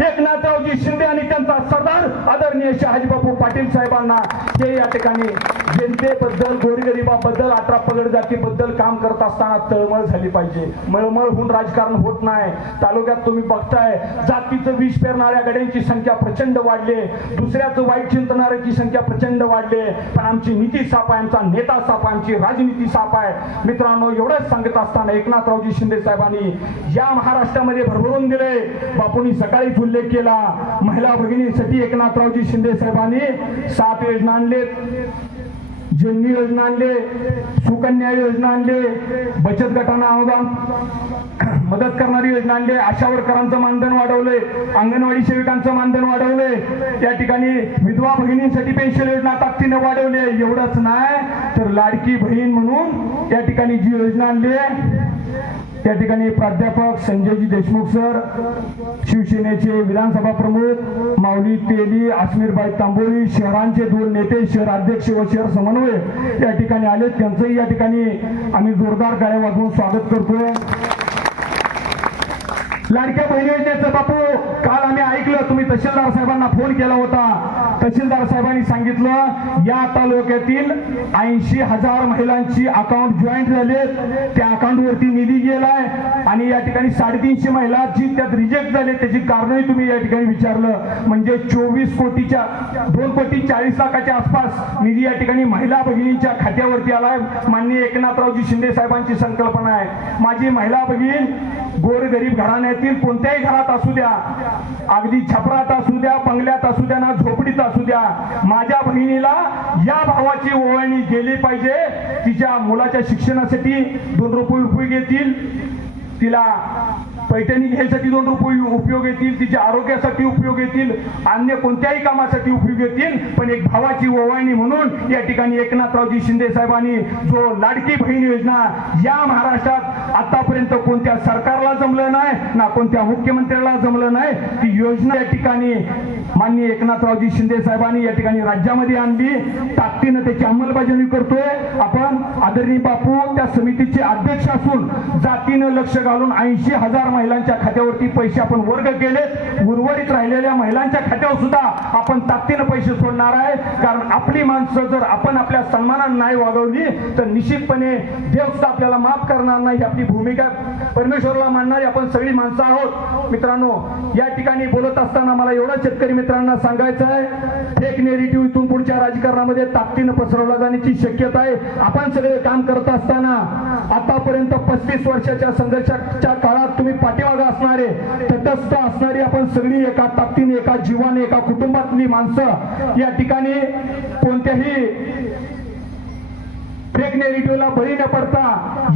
एकनाथरावजी शिंदे आणि त्यांचा आदरणीय शहाजीबापू पाटील साहेबांना ते या ठिकाणी. जनतेबद्दल गोरगरिबाबद्दल अठरा पगड जातीबद्दल काम करत असताना तळमळ झाली पाहिजे. मळमळ होऊन राजकारण होत नाही. तालुक्यात तुम्ही बघताय जातीचं विष पेरणाऱ्या गड्यांची संख्या प्रचंड वाढली. दुसऱ्याचं वाईट चिंतणाऱ्याची संख्या प्रचंड वाढली. पण आमची नीती साप आहे आमचा नेता साप आहे आमची राजनीती साप आहे. मित्रांनो एवढंच सांगत असताना एकनाथरावजी शिंदे साहेबांनी या महाराष्ट्रामध्ये भरभरून दिले. बापूंनी सकाळीच उल्लेख केला. महिला भगिनीसाठी एकनाथरावजी शिंदे साहेबांनी सात योजना आणले. जननी योजना आणले सुकन्या योजना आणले बचत गटांना अनुदान मदत करणारी योजना आणली. आशा वर्करांचं मानधन वाढवलंय अंगणवाडी सेविकांचं मानधन वाढवलंय. त्या ठिकाणी विधवा भगिनींसाठी पेन्शन योजना ताकदीनं वाढवली आहे. एवढंच नाही तर लाडकी बहीण म्हणून त्या ठिकाणी जी योजना आणली आहे त्या ठिकाणी प्राध्यापक संजयजी देशमुख सर शिवसेनेचे विधानसभा प्रमुख माऊली तेली आसमीरबाई तांबोळी शहरांचे दोन नेते शहर अध्यक्ष व शहर समन्वय या ठिकाणी आले त्यांचंही या ठिकाणी आम्ही जोरदार गाड्या वाजवून स्वागत करतोय. लाडक्या बहिणी योजनेचं बापू काल आम्ही ऐकलं तुम्ही तहसीलदार साहेबांना फोन केला होता. तहसीलदार साहेबांनी सांगितलं या तालुक्यातील ऐंशी हजार महिलांची अकाउंट जॉईंट झालेत त्या अकाउंट वरती निधी गेलाय. आणि या ठिकाणी साडेतीनशे महिला जी त्यात रिजेक्ट झाले त्याची कारणही तुम्ही या ठिकाणी विचारलं. म्हणजे चोवीस कोटीच्या दोन कोटी चाळीस लाखाच्या आसपास निधी या ठिकाणी महिला भगिनींच्या खात्यावरती आलाय. माननीय एकनाथरावजी शिंदे साहेबांची संकल्पना आहे. माझी महिला भगिनी गोरगरीब घराण्यातील कोणत्याही घरात असू द्या. अगदी छपरात असू द्या बंगल्यात असू द्या ना झोपडीत असू द्या माझ्या बहिणीला या भावाची ओळणी गेली पाहिजे. तिच्या मुलाच्या शिक्षणासाठी दोन रुपये उपयोग येतील तिला पैठणी घ्यायसाठी दोन रुपये उपयोग येतील तिच्या आरोग्यासाठी उपयोग येतील अन्य कोणत्याही कामासाठी उपयोग येतील पण एक भावाची ओवाळणी म्हणून या ठिकाणी एकनाथरावजी शिंदे साहेबांनी जो लाडकी बहीण योजना या महाराष्ट्रात आतापर्यंत कोणत्या सरकारला जमलं नाही ना कोणत्या मुख्यमंत्र्याला जमलं नाही ती योजना या ठिकाणी माननीय एकनाथरावजी शिंदे साहेबांनी या ठिकाणी राज्यामध्ये आणली. ताकदीनं त्याची अंमलबजावणी करतोय. आपण आदरणीय बापू त्या समितीचे अध्यक्ष असून जातीनं लक्ष घालून ऐंशी हजार महिलांच्या खात्यावरती पैसे आपण वर्ग केलेत उर्वरित राहिलेल्या महिलांच्या खात्यावर सुद्धा आपण ताकदीनं पैसे सोडणार आहे. कारण आपली माणसं जर आपण आपल्या सन्मानानं नाही वागवली तर निश्चितपणे देव सुद्धा आपल्याला माफ करणार नाही ही आपली भूमिका. परमेश्वरला मानणारी आपण सगळी माणसं आहोत. मित्रांनो या ठिकाणी बोलत असताना मला एवढं शेतकरी मित्रांना सांगायचं आहे फेक नेरेटिव्ह इथून पुढच्या राजकारणामध्ये ताकदीनं पसरवला जाण्याची शक्यता आहे. आपण सगळे काम करत असताना आतापर्यंत पस्तीस वर्षाच्या संघर्षाच्या काळात तुम्ही पाठीमागं असणारे तटस्थ असणारी आपण सगळी एका ताकदीने एका जीवाने एका कुटुंबातली माणसं या ठिकाणी कोणत्याही फेक बळी न पडता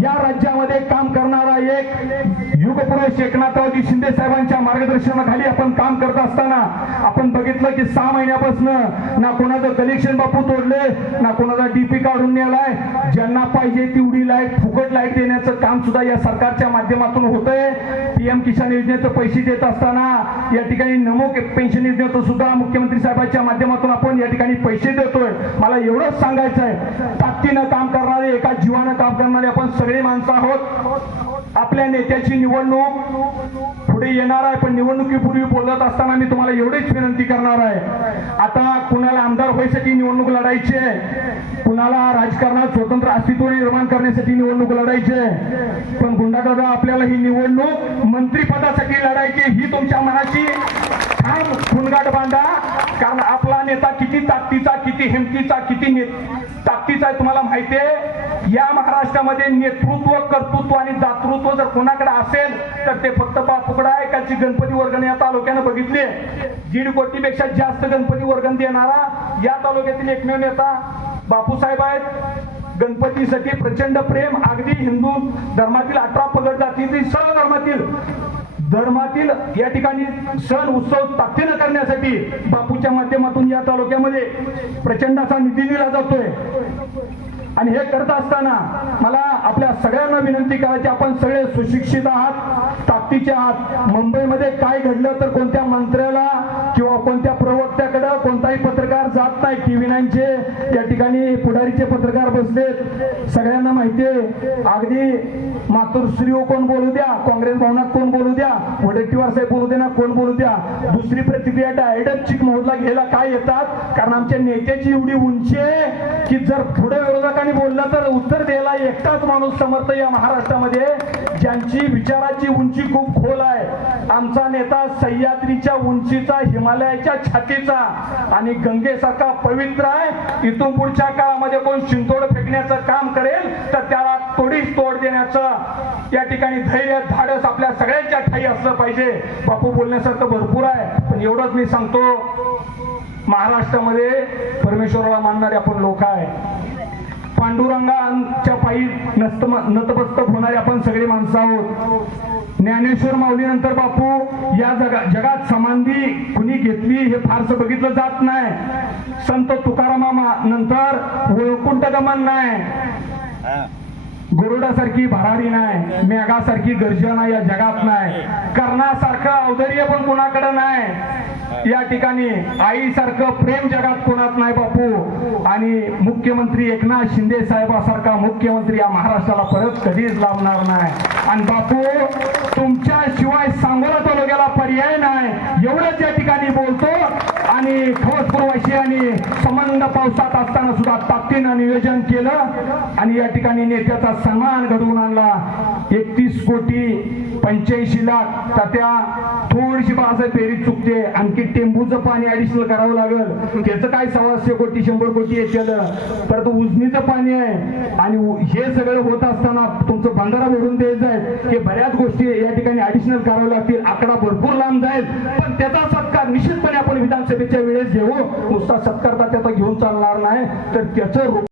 या राज्यामध्ये काम करणारा एक युगपुरुष एकनाथरावजी शिंदे साहेबांच्या मार्गदर्शनाखाली आपण काम करत असताना आपण बघितलं की सहा महिन्यापासून ना कोणाचं कलेक्शन बापू तोडले ना कोणाचा डीपी काढून नेलाय. ज्यांना पाहिजे तेवढी लाइट फुकट लाइट देण्याचं काम सुद्धा या सरकारच्या माध्यमातून होतंय. पीएम किसान योजनेचं पैसे देत असताना या ठिकाणी नमो पेन्शन योजनेचं सुद्धा मुख्यमंत्री साहेबांच्या माध्यमातून आपण या ठिकाणी पैसे देतोय. मला एवढंच सांगायचं आहे ताकदीनं काम काम करणारे एका जीवानं काम करणारे आपण सगळे माणसं आहोत. आपल्या नेत्याची निवडणूक पुढे येणार आहे पण निवडणुकीपूर्वी बोलत असताना मी तुम्हाला एवढीच विनंती करणार आहे. आता कुणाला आमदार व्हायसाठी निवडणूक लढायची आहे. कुणाला राजकारणात स्वतंत्र अस्तित्व निर्माण करण्यासाठी निवडणूक लढायची आहे. पण गुंडादादा आपल्याला ही निवडणूक मंत्रिपदासाठी लढायची ही तुमच्या मनाची ठाम खुणगाट बांधा. कारण आपला नेता किती ताकदीचा किती हिमतीचा किती ने- ताकदीचा आहे तुम्हाला माहिती आहे. या महाराष्ट्रामध्ये नेतृत्व कर्तृत्व आणि दातृत्व जर कोणाकडे असेल तर ते फक्त बापुकडा आहे. कालची गणपती वर्गण या तालुक्यानं बघितली दीड कोटीपेक्षा जास्त गणपती वर्गण देणारा या तालुक्यातील एकमेव नेता बापूसाहेब आहेत. गणपतीसाठी प्रचंड प्रेम अगदी हिंदू धर्मातील अठरा पगड जातीतील सर्व धर्मातील धर्मातील या ठिकाणी सण उत्सव ताकदीनं करण्यासाठी बापूच्या माध्यमातून या तालुक्यामध्ये प्रचंड असा निधी दिला जातोय. आणि हे करत असताना मला आपल्या सगळ्यांना विनंती करायची आपण सगळे सुशिक्षित आहात ताकदीचे आहात. मुंबईमध्ये काय घडलं तर कोणत्या मंत्र्याला किंवा कोणत्या प्रवक्त्याकडे कोणताही पत्रकार जात नाही टीव्ही नाईनचे त्या ठिकाणी पुढारीचे पत्रकार बसलेत सगळ्यांना माहितीये अगदी मातोश्री कोण बोलू द्या काँग्रेस भवनात कोण बोलू द्या वडेट्टीवार साहेब बोलू दे ना कोण बोलू द्या. दुसरी प्रतिक्रिया डायरेक्ट चिक घ्यायला काय येतात? कारण आमच्या नेत्याची एवढी उंची आहे की जर पुढे विरोधकांनी बोललं तर उत्तर द्यायला एकटाच माणूस समर्थ या महाराष्ट्रामध्ये ज्यांची विचाराची उंची खूप खोल आहे. आमचा नेता सह्याद्रीच्या उंचीचा हिमा हिमालयाच्या छातीचा आणि गंगेसारखा पवित्र आहे. इथून पुढच्या काळामध्ये कोण शिंतोड फेकण्याचं काम करेल तर त्याला तोडीस तोड देण्याचं या ठिकाणी धैर्य धाडस आपल्या सगळ्यांच्या ठाई असलं पाहिजे. बापू बोलण्यासारखं भरपूर आहे पण एवढंच मी सांगतो महाराष्ट्रामध्ये परमेश्वराला मानणारे आपण लोक आहे. पांडुरंगाच्या पायी नस्त नतमस्तक होणारे आपण सगळे माणसं आहोत. ज्ञानेश्वर माऊलीनंतर बापू या जगा जगात समाधी कुणी घेतली हे फारसं बघितलं जात नाही. संत तुकारामा नंतर वैकुंठ गमन नाही. गरुडासारखी भरारी नाही मेघासारखी गर्जना या जगात नाही. कर्णासारखं औदर्य पण कुणाकडे नाही. या ठिकाणी आईसारखं प्रेम जगात कोणात नाही बापू. आणि मुख्यमंत्री एकनाथ शिंदे साहेबासारखा मुख्यमंत्री या महाराष्ट्राला परत कधीच लावणार नाही. आणि बापू तुमच्या शिवाय सांगोला तालुक्याला पर्याय नाही. एवढंच या ठिकाणी बोलतो. आणि खवसपूर्वाशी आणि संबंध पावसात असताना सुद्धा ताकदीनं नियोजन केलं. आणि या ठिकाणी नेत्याचा सन्मान घडवून आणला. एकतीस कोटी पंच्याऐंशी लाख. तात्या थोडीशी बाळासाहेब पेरी चुकते. आणखी टेंबूचं पाणी ऍडिशनल करावं लागेल. त्याचं काय सव्वाशे कोटी शंभर कोटी येतील परत उजनीचं पाणी आहे. आणि हे सगळं होत असताना तुमचं बंधारा भरून द्यायचं आहे. हे बऱ्याच गोष्टी या ठिकाणी ऍडिशनल कराव्या लागतील. आकडा भरपूर लांब जाईल. पण त्याचा सत्कार निश्चितपणे आपण विधानसभेच्या वेळेस घेऊ. नुसता सत्कार त्याचा घेऊन चालणार नाही. तर त्याचं